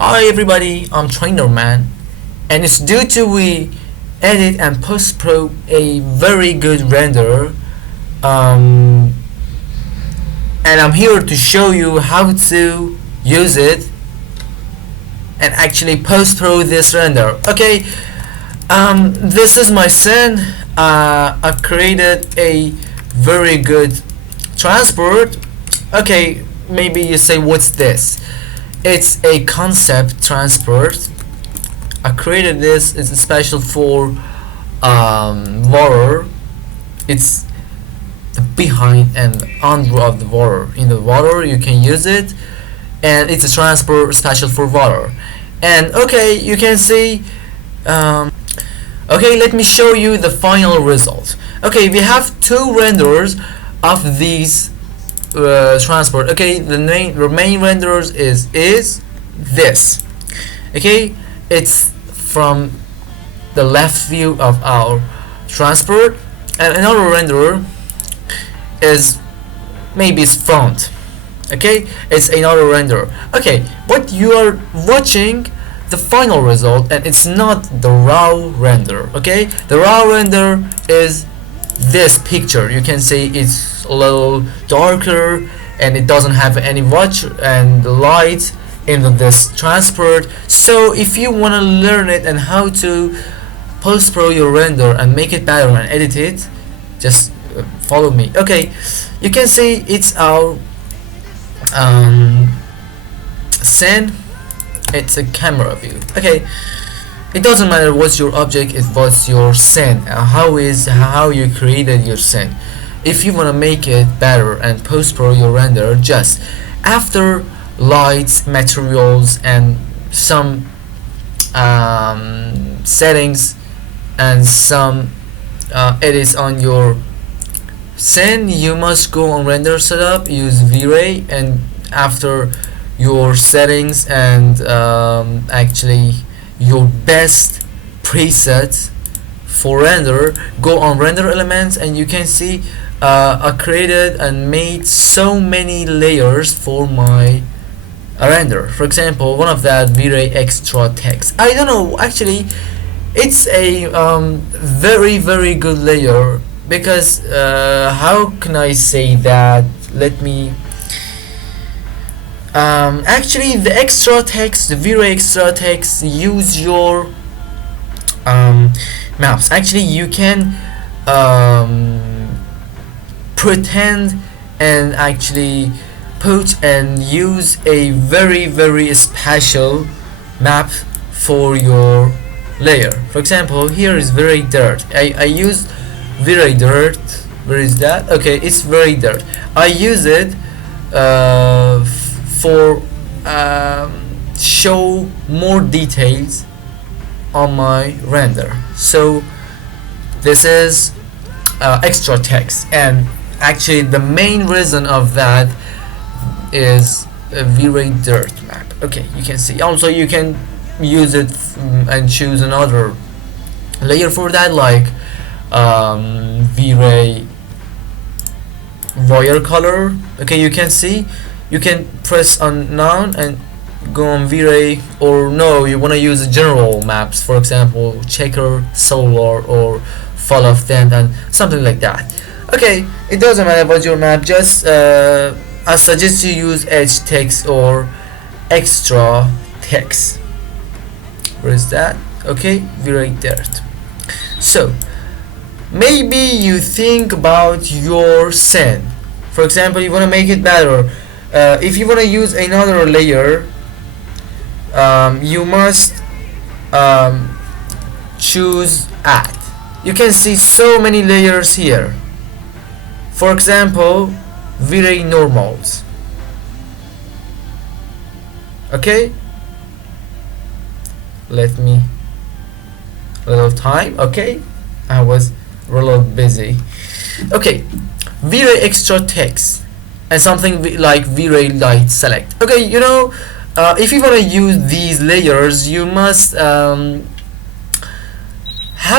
Hi everybody, I'm Trainer Man, and it's due to we edit and post pro a very good render, um, and I'm here to show you how to use it and actually post pro this render. Okay, this is my scene. I've created a very good transport. Okay, maybe you say, what's this? It's a concept transport. I created this. It's special for water. It's the behind and under of the water. In the water you can use it, and it's a transport special for water. And okay, you can see. Okay, let me show you the final result. Okay, we have two renders of these transport. Okay, the main renders is this. Okay, it's from the left view of our transport, and another renderer is maybe it's front. Okay, it's another render. Okay, but you are watching the final result, and it's not the raw render. Okay, the raw render is this picture. You can see it's a little darker, and it doesn't have any watch and light in this transport. So if you want to learn it and how to post pro your render and make it better and edit it, just follow me. Okay, you can see it's our scene. It's a camera view. Okay, it doesn't matter what's your object, it's what's your scene, how you created your scene. If you want to make it better and post pro your render, just after lights, materials, and some settings and some edits on your scene, you must go on render setup, use V-Ray, and after your settings and actually your best presets for render, go on render elements, and you can see I created and made so many layers for my render. For example, one of that V-Ray extra text. I don't know, actually it's a very good layer, because how can I say that? Let me actually the extra text, the V-Ray extra text, use your maps. Actually you can pretend and actually put and use a very special map for your layer. For example, here is very dirt. I use very dirt. Where is that? Okay, it's very dirt. I use it for show more details on my render. So this is extra text, and actually the main reason of that is a V-Ray dirt map. Okay, you can see. Also you can use it and choose another layer for that, like V-Ray wire color. Okay, you can see, you can press on none and go on V-Ray, or no, you want to use general maps, for example checker, solar, or fall of dent, and something like that. Okay, it doesn't matter about your map, just I suggest you use edge text or extra text. Where is that? Okay, V-Ray dirt. So maybe you think about your scene. For example, you want to make it better. If you want to use another layer, you must choose add. You can see so many layers here. For example, V-Ray normals. Okay, let me a little time. Okay, I was a little busy. Okay, V-Ray extra text and something like V-Ray light select. Okay, you know, if you want to use these layers, you must have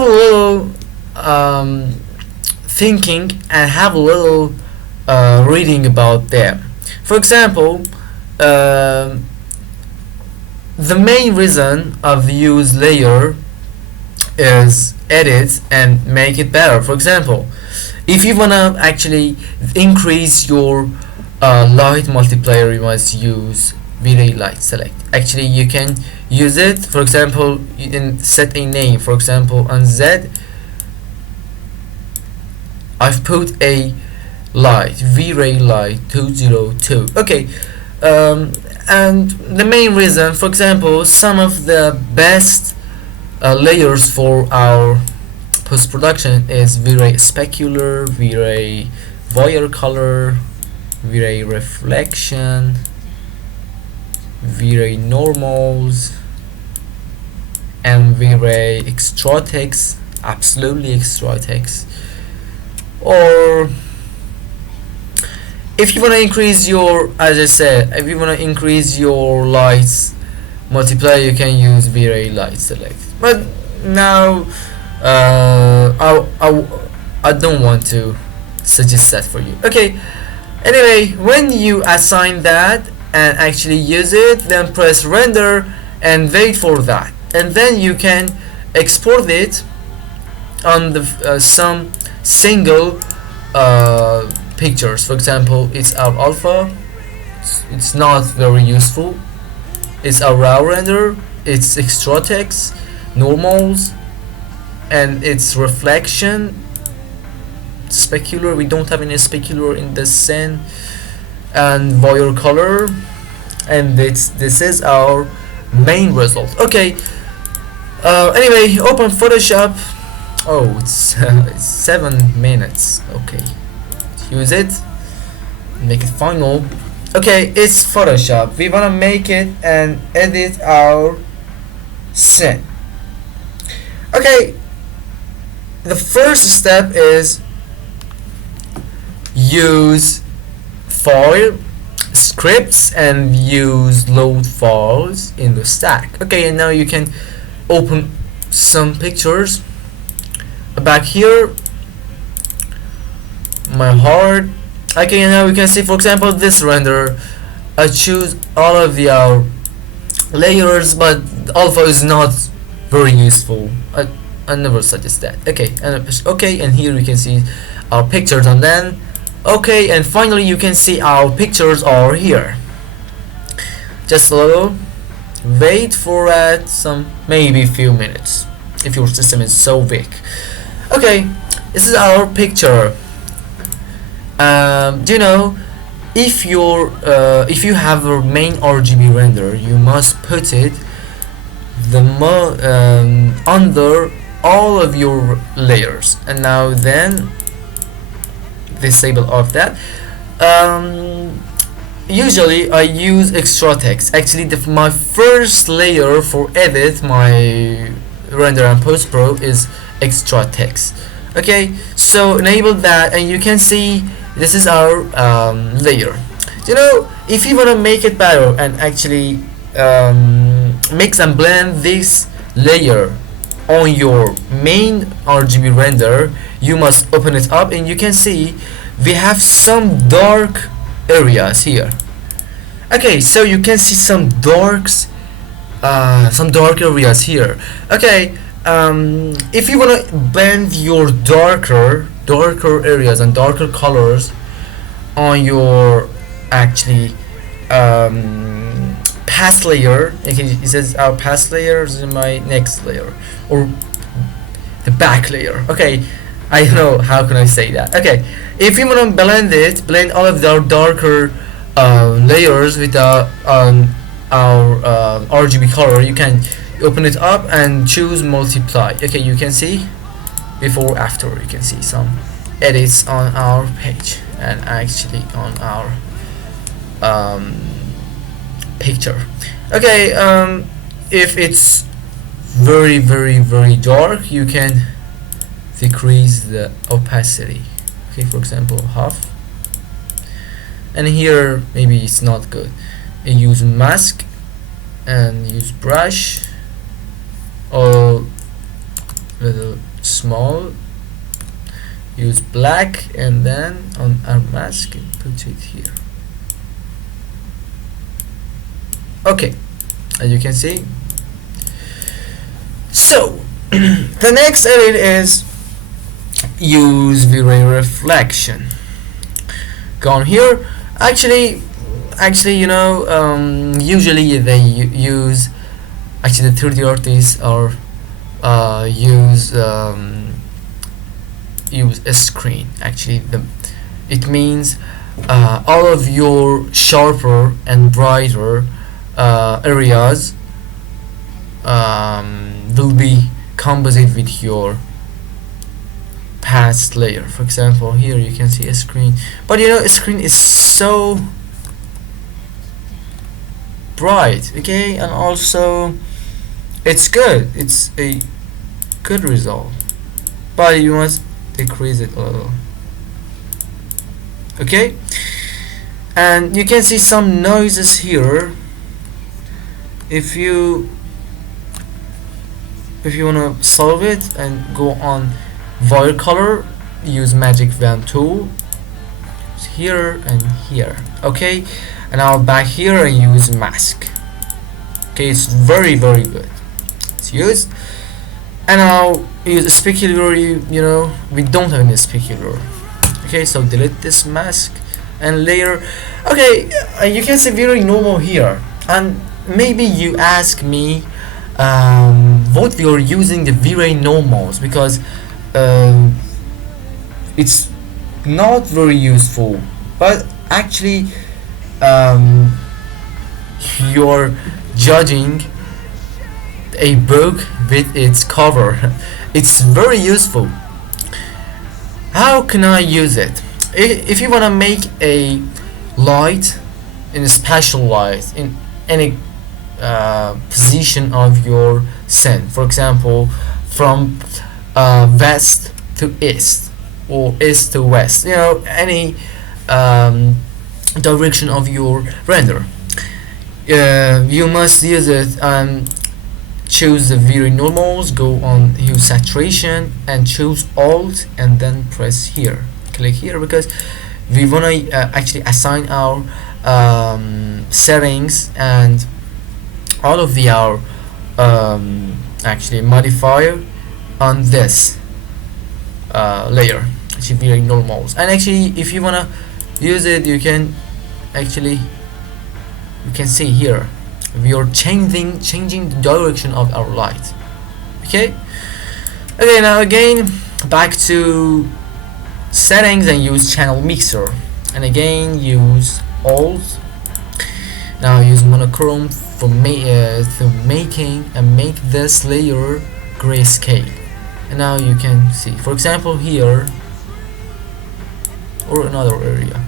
a little thinking and have a little reading about them. For example, the main reason of use layer is edit and make it better. For example, if you wanna actually increase your light multiplier, you must use V-Ray light select. Actually, you can use it. For example, you can set a name. For example, on Z, I've put a light, V-Ray light 202. Okay, and the main reason, for example, some of the best layers for our post-production is V-Ray specular, V-Ray voyeur color, V-Ray reflection, V-Ray normals, and V-Ray extra text, absolutely extra text. Or if you want to increase your, as I said, if you want to increase your lights multiplier, you can use V-Ray light select. But now I don't want to suggest that for you. Okay, anyway, when you assign that and actually use it, then press render and wait for that, and then you can export it on the some single pictures. For example, it's our alpha, it's not very useful. It's our raw render, it's extra text, normals, and it's reflection, specular. We don't have any specular in the scene, and voyeur color, and this is our main result. Okay. Anyway, open Photoshop. Oh, it's 7 minutes. Okay, use it, make it final. Okay, it's Photoshop. We wanna make it and edit our scene. Okay, the first step is use file scripts and use load files in the stack. Okay, and now you can open some pictures. Back here, my heart. Okay, and now we can see, for example, this render. I choose all of the layers, but alpha is not very useful. I never suggest that. Okay, and I push OK, and here we can see our pictures, and then OK, and finally you can see our pictures are here. Just a little, wait for some maybe a few minutes if your system is so big. Okay, this is our picture. You know, if you have a main RGB render, you must put it under all of your layers, and now then disable all of that. Usually I use extra text. Actually, my first layer for edit my render and post pro is extra text. Okay, so enable that, and you can see this is our layer. You know, if you want to make it better and actually mix and blend this layer on your main RGB render, you must open it up, and you can see we have some dark areas here. Okay, so you can see some dark areas here. Okay, if you want to blend your darker areas and darker colors on your actually path layer, it says our path layer is in my next layer, or the back layer. Okay, I don't know how can I say that. Okay, if you want to blend all of our darker layers with our RGB color, you can open it up and choose multiply. Okay, you can see before after, you can see some edits on our page and actually on our picture. Okay, if it's very dark, you can decrease the opacity. Okay, for example, half. And here maybe it's not good. You use mask and use brush, or little small, use black, and then on our mask put it here. Okay, as you can see. So the next edit is use V-Ray reflection. Go on here. Actually, usually they use, actually the 3D artists are use a screen. Actually, it means all of your sharper and brighter areas will be composite with your past layer. For example, here you can see a screen, but a screen is so bright, okay, and also it's good, it's a good result, but you must decrease it a little, okay. And you can see some noises here. If you want to solve it, and go on void color, use magic wand tool here and here, okay. And now back here and use mask, okay. It's very good, it's used. And now use a specular. We don't have any specular, okay, so delete this mask and layer, okay. You can see very normal here. And maybe you ask me what we are using the V-Ray normals, because it's not very useful, but actually you're judging a book with its cover. It's very useful. How can I use it? If you want to make a light, in a special light in any position of your scene, for example from west to east or east to west, any direction of your render, you must use it. Choose the V-Ray normals, go on hue saturation and choose alt and then press here, click here, because we want to actually assign our settings and all of our actually modifier on this layer, actually V-Ray normals. And actually if you want to use it, you can see here we are changing the direction of our light, okay. Now again back to settings and use channel mixer, and again use alt. Now use monochrome for making and make this layer grayscale. And now you can see, for example here or another area.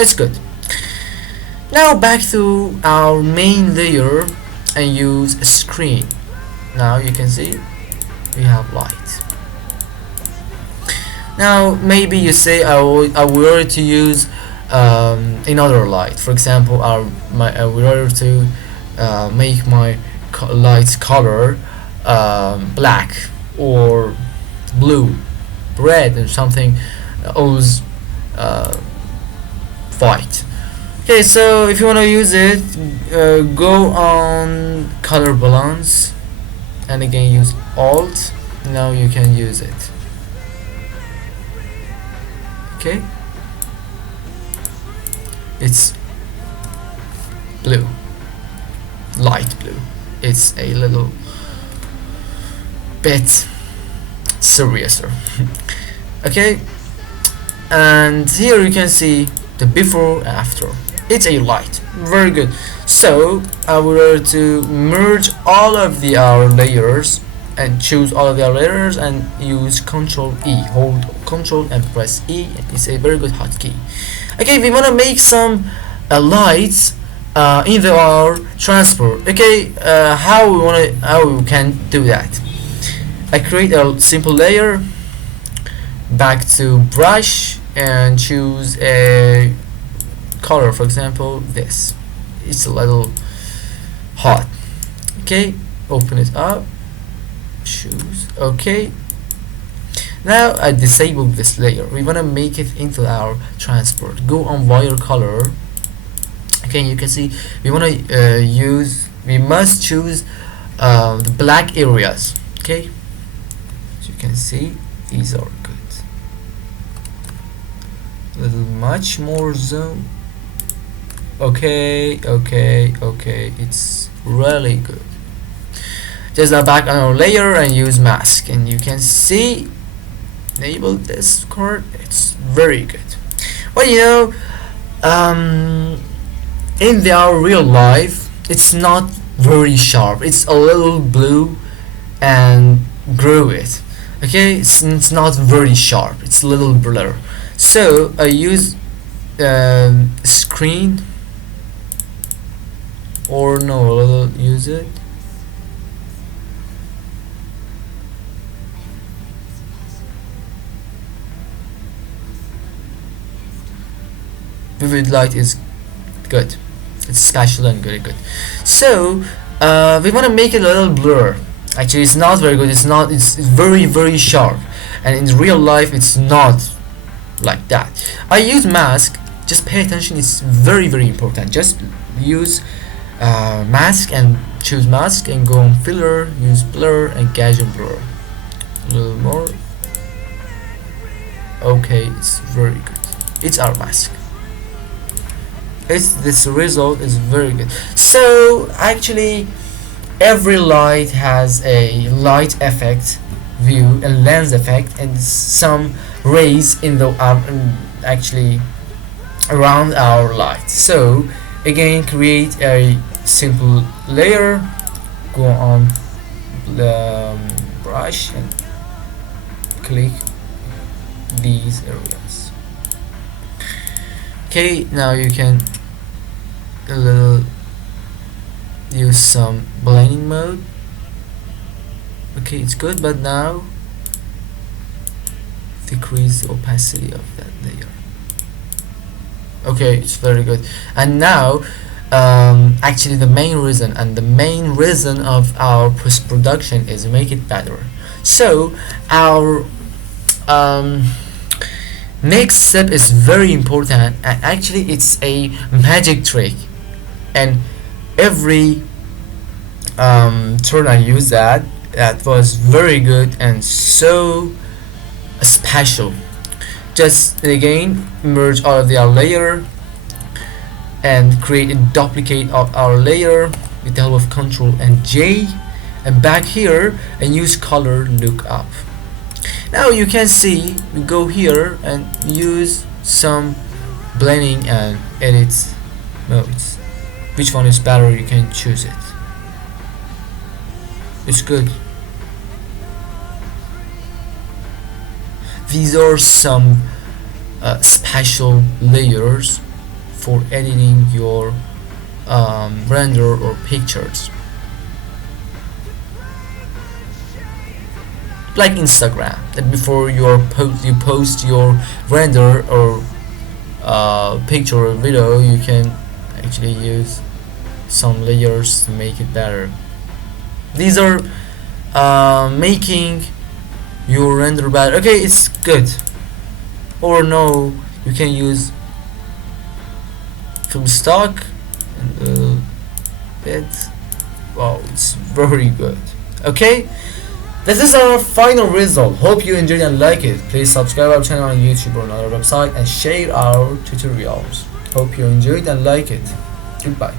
It's good. Now back to our main layer and use a screen. Now you can see we have light. Now maybe you say I were to use another light. For example, I were to make my light color black or blue, red, and something always white. Okay, so if you want to use it, go on color balance and again use alt. Now you can use it, okay. It's blue, light blue. It's a little bit seriouser. Okay, and here you can see the before and after. It's a light, very good. So I will to merge all of our layers and choose all of our layers and use Ctrl E, hold Ctrl and press E. It's a very good hotkey. Okay, we want to make some lights in our transport. Okay, how we can do that? I create a simple layer, back to brush and choose a color, for example this. It's a little hot. Okay, open it up, choose, okay. Now I disable this layer. We want to make it into our transport. Go on wire color. Okay, you can see we want to we must choose the black areas. Okay, as you can see, these are good. A little much more zoom. Okay, it's really good. Just now back on our layer and use mask, and you can see enable this card. It's very good. Well, you know, in our real life, it's not very sharp. It's a little blue and grow it. Okay, it's not very sharp. It's a little blur. So I use screen, or no, I'll use it. Vivid light is good. It's special and good. So we want to make it a little blur. Actually, it's not very good. It's very sharp, and in real life it's not like that. I use mask. Just pay attention. It's very important. Just use mask and choose mask and go on filler, use blur and Gaussian blur. A little more. Okay, it's very good. It's our mask. This result is very good. So actually every light has a light effect view and lens effect and some rays in the actually around our light. So again, create a simple layer, go on the brush and click these areas. Okay, now you can use some blending mode. Okay, it's good, but now decrease the opacity of that layer. Okay, it's very good. And now actually the main reason of our post-production is make it better. So our next step is very important, and actually it's a magic trick, and every turn I use that was very good and so special. Just again merge all of our layer and create a duplicate of our layer with the help of Ctrl and J, and back here and use color lookup. Now you can see we go here and use some blending and edit modes. Which one is better, you can choose it. It's good. These are some special layers for editing your render or pictures, like Instagram, that before you post your render or picture or video, you can actually use some layers to make it better. These are making your render better. Okay, it's good. Or no, you can use from stock and a bit. Wow, it's very good. Okay, this is our final result. Hope you enjoyed and like it. Please subscribe our channel on YouTube or on our website and share our tutorials. Hope you enjoyed and like it. Goodbye.